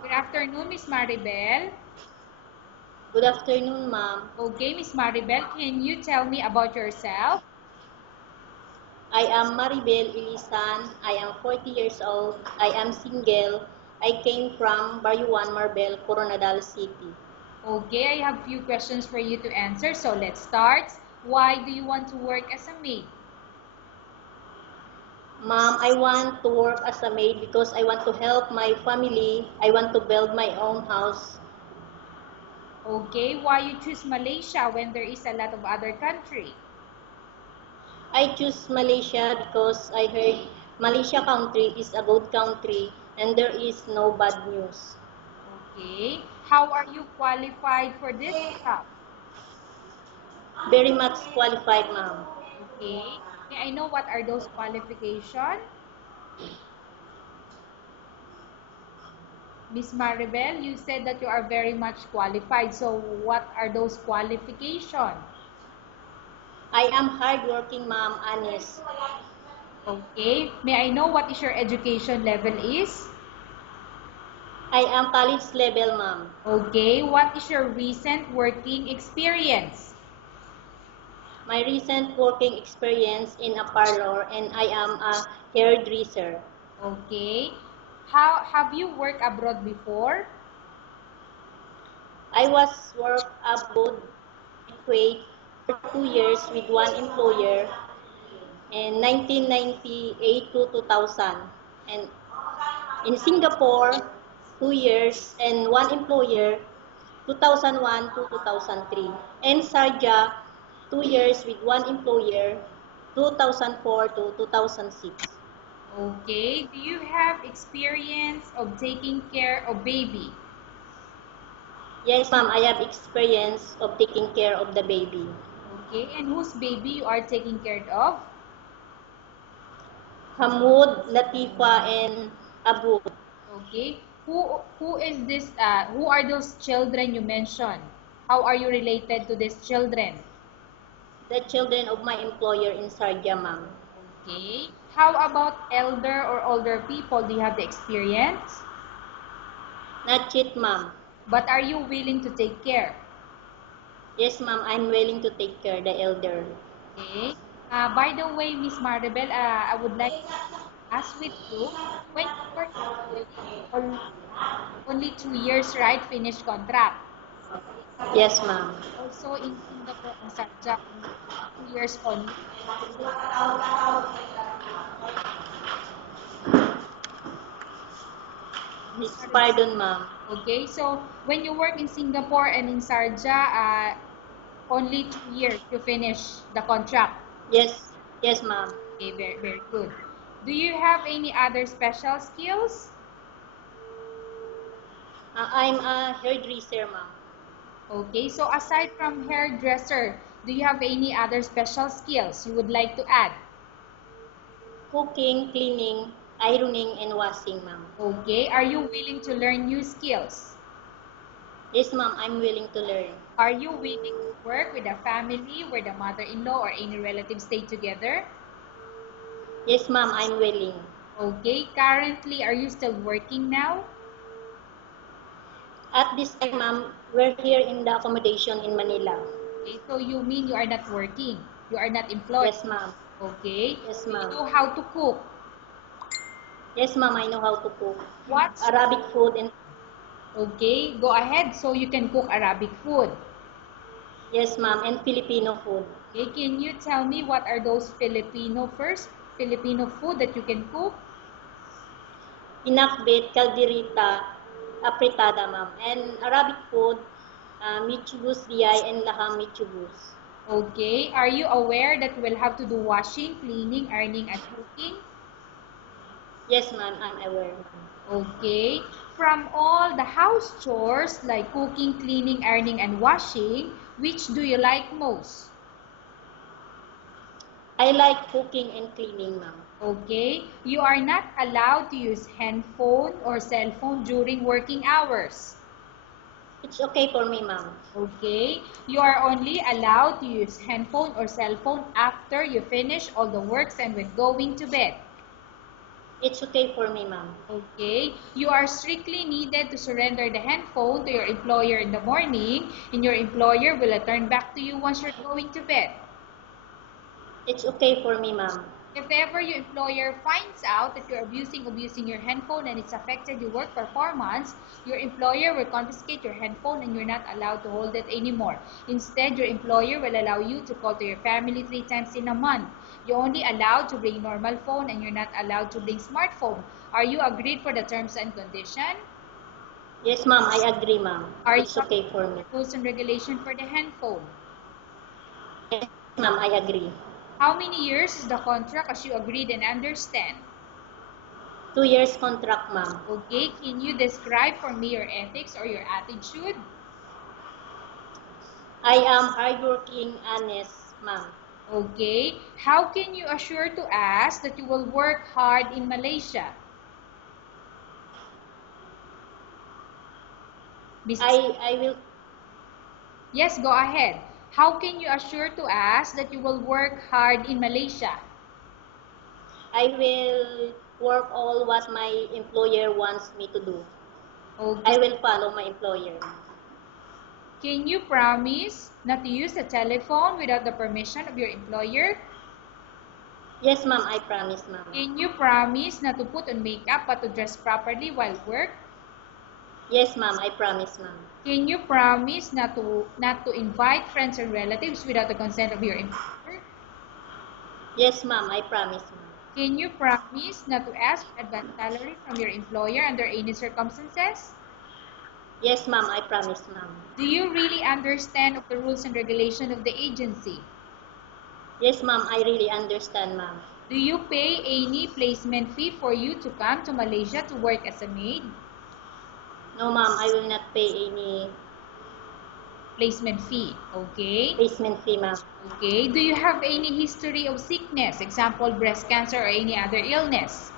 Good afternoon, Miss Maribel. Good afternoon, ma'am. Okay, Miss Maribel, can you tell me about yourself? I am Maribel Ilisan. I am 40 years old. I am single. I came from Baruan, Marbel, Coronadal City. Okay, I have few questions for you to answer, so let's start. Why do you want to work as a maid? Ma'am, I want to work as a maid because I want to help my family. I want to build my own house. Okay, why you choose Malaysia when there is a lot of other country? I choose Malaysia because I heard Malaysia country is a good country and there is no bad news. Okay, how are you qualified for this job? Very much qualified, ma'am. Okay, may I know what are those qualifications? Miss Maribel, you said that you are very much qualified. So what are those qualifications? I am hardworking, ma'am, honest. Okay. May I know what is your education level is? I am college level, ma'am. Okay. What is your recent working experience? My recent working experience in a parlor and I am a hairdresser. Okay. How have you worked abroad before? I was work abroad in Kuwait for 2 years with one employer in 1998 to 2000 and in Singapore 2 years and one employer 2001 to 2003 and Sharjah 2 years with one employer 2004 to 2006. Okay. Do you have experience of taking care of baby? Yes, ma'am, I have experience of taking care of the baby. Okay. And whose baby you are taking care of? Hamoud, Latifa, and Abu. Okay. Who is this? Who are those children you mentioned? How are you related to these children? The children of my employer in Sharjah, ma'am. Okay. How about elder or older people? Do you have the experience? Not yet, ma'am. But are you willing to take care? Yes, ma'am, I'm willing to take care of the elder. Okay. By the way, Miss Maribel, I would like to ask with you, when you were in Kuwait, only 2 years, right? Finished contract. Yes, ma'am. Also in Singapore and Sharjah, 2 years only. Miss It's Maribel. pardon, ma'am. Okay, so when you work in Singapore and in Sharjah, only 2 years to finish the contract. Yes, yes, ma'am. Okay, very, very good. Do you have any other special skills? I'm a hairdresser, ma'am. Okay, so aside from hairdresser, do you have any other special skills you would like to add? Cooking, cleaning, ironing, and washing, ma'am. Okay, are you willing to learn new skills? Yes, ma'am, I'm willing to learn. Are you willing to work with a family where the mother-in-law or any relatives stay together? Yes, ma'am, I'm willing. Okay, currently, are you still working now? At this time, ma'am, we're here in the accommodation in Manila. Okay, so you mean you are not working? You are not employed? Yes, ma'am. Okay. Yes, Do you ma'am. know how to cook? Yes, ma'am, I know how to cook. What's Arabic food and okay? Go ahead so you can cook Arabic food. yes, ma'am, and Filipino food. Okay, can you tell me what are those Filipino food that you can cook? Pinakbet, calderita, apretada, ma'am. And Arabic food, michubus diyay and laham michubus. Okay, are you aware that you will have to do washing, cleaning, ironing, and cooking? Yes, ma'am, I'm aware, ma'am. Okay, from all the house chores like cooking, cleaning, ironing, and washing, which do you like most? I like cooking and cleaning, ma'am. Okay, you are not allowed to use handphone or cell phone during working hours. It's okay for me, ma'am. Okay, you are only allowed to use handphone or cell phone after you finish all the works and when going to bed. It's okay for me, ma'am. Okay. You are strictly needed to surrender the handphone to your employer in the morning, and your employer will return back to you once you're going to bed. It's okay for me, ma'am. If ever your employer finds out that you're abusing your handphone and it's affected your work performance, your employer will confiscate your handphone and you're not allowed to hold it anymore. Instead, your employer will allow you to call to your family 3 times in a month. You're only allowed to bring normal phone and you're not allowed to bring smartphone. Are you agreed for the terms and condition? Yes, ma'am, I agree, ma'am. Are you It's okay agreed for for me. the rules and regulation for the handphone? Yes, ma'am, I agree. How many years is the contract as you agreed and understand? 2 years contract, ma'am. Okay, can you describe for me your ethics or your attitude? I am hardworking, honest, ma'am. Okay, how can you assure to us that you will work hard in Malaysia? Mrs. I will Yes, go ahead. How can you assure to us that you will work hard in Malaysia? I will work all what my employer wants me to do. Okay. I will follow my employer. Can you promise not to use the telephone without the permission of your employer? Yes, ma'am, I promise, ma'am. Can you promise not to put on makeup but to dress properly while work? Yes, ma'am, I promise, ma'am. Can you promise not to invite friends or relatives without the consent of your employer? Yes, ma'am, I promise, ma'am. Can you promise not to ask for advance salary from your employer under any circumstances? Yes, ma'am, I promise, ma'am. Do you really understand of the rules and regulation of the agency? Yes, ma'am, I really understand, ma'am. Do you pay any placement fee for you to come to Malaysia to work as a maid? No, ma'am, I will not pay any Placement fee, okay? placement fee, ma'am. Okay, do you have any history of sickness, example breast cancer or any other illness?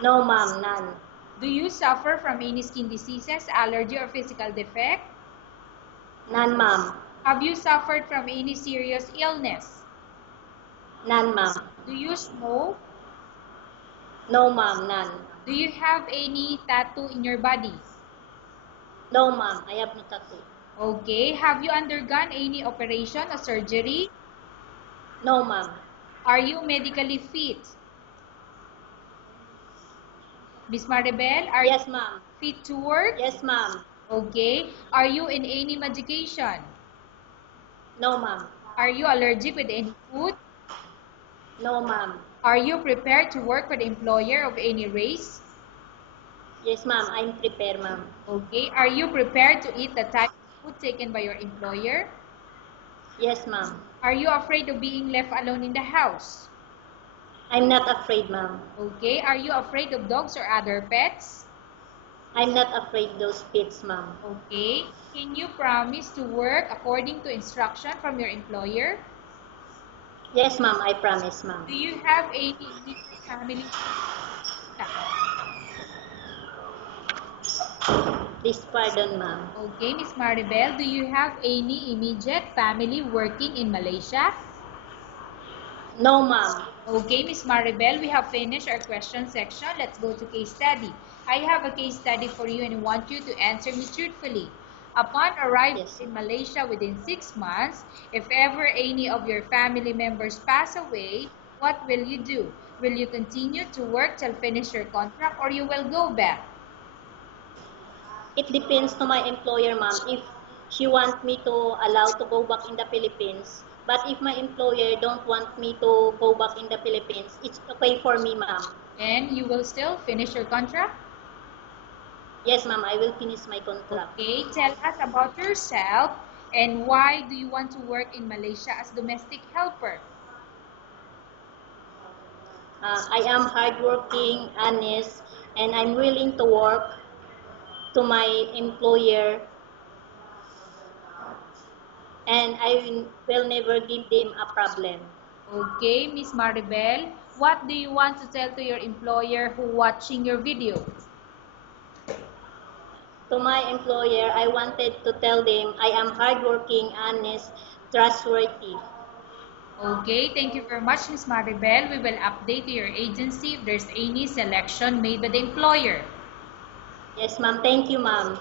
No, ma'am, none. Do you suffer from any skin diseases, allergy or physical defect? None, ma'am. Have you suffered from any serious illness? None, ma'am. Do you smoke? No, ma'am, none. Do you have any tattoo in your body? No, ma'am, I have no tattoo. Okay, have you undergone any operation or surgery? No, ma'am. Are you medically fit? Miss Maribel, are you Yes, ma'am. fit to work? Yes, ma'am. Okay, are you in any medication? No, ma'am. Are you allergic with any food? No, ma'am. Are you prepared to work for the employer of any race? Yes, ma'am, I'm prepared, ma'am. Okay, are you prepared to eat the type of food taken by your employer? Yes, ma'am. Are you afraid of being left alone in the house? I'm not afraid, ma'am. Okay, are you afraid of dogs or other pets? I'm not afraid those pits, ma'am. Okay, can you promise to work according to instruction from your employer? Yes, ma'am, I promise, ma'am. Do you have any immediate family? Please pardon, ma'am. Okay, Miss Maribel, do you have any immediate family working in Malaysia? No, ma'am. Okay, Miss Maribel, we have finished our question section. Let's go to case study. I have a case study for you and I want you to answer me truthfully. Upon arrival Yes. in Malaysia within 6 months, if ever any of your family members pass away, what will you do? Will you continue to work till finish your contract or you will go back? It depends to my employer, ma'am, if she want me to allow to go back in the Philippines. But if my employer don't want me to go back in the Philippines, it's okay for me, ma'am. And you will still finish your contract? Yes, ma'am, I will finish my contract. Okay, tell us about yourself and why do you want to work in Malaysia as domestic helper? I am hardworking, honest, and I'm willing to work to my employer, and I will never give them a problem. Okay, Miss Maribel, what do you want to tell to your employer who watching your video? To my employer, I wanted to tell them I am hardworking, honest, trustworthy. Okay, thank you very much, Ms. Maribel. We will update to your agency if there's any selection made by the employer. Yes, ma'am. Thank you, ma'am.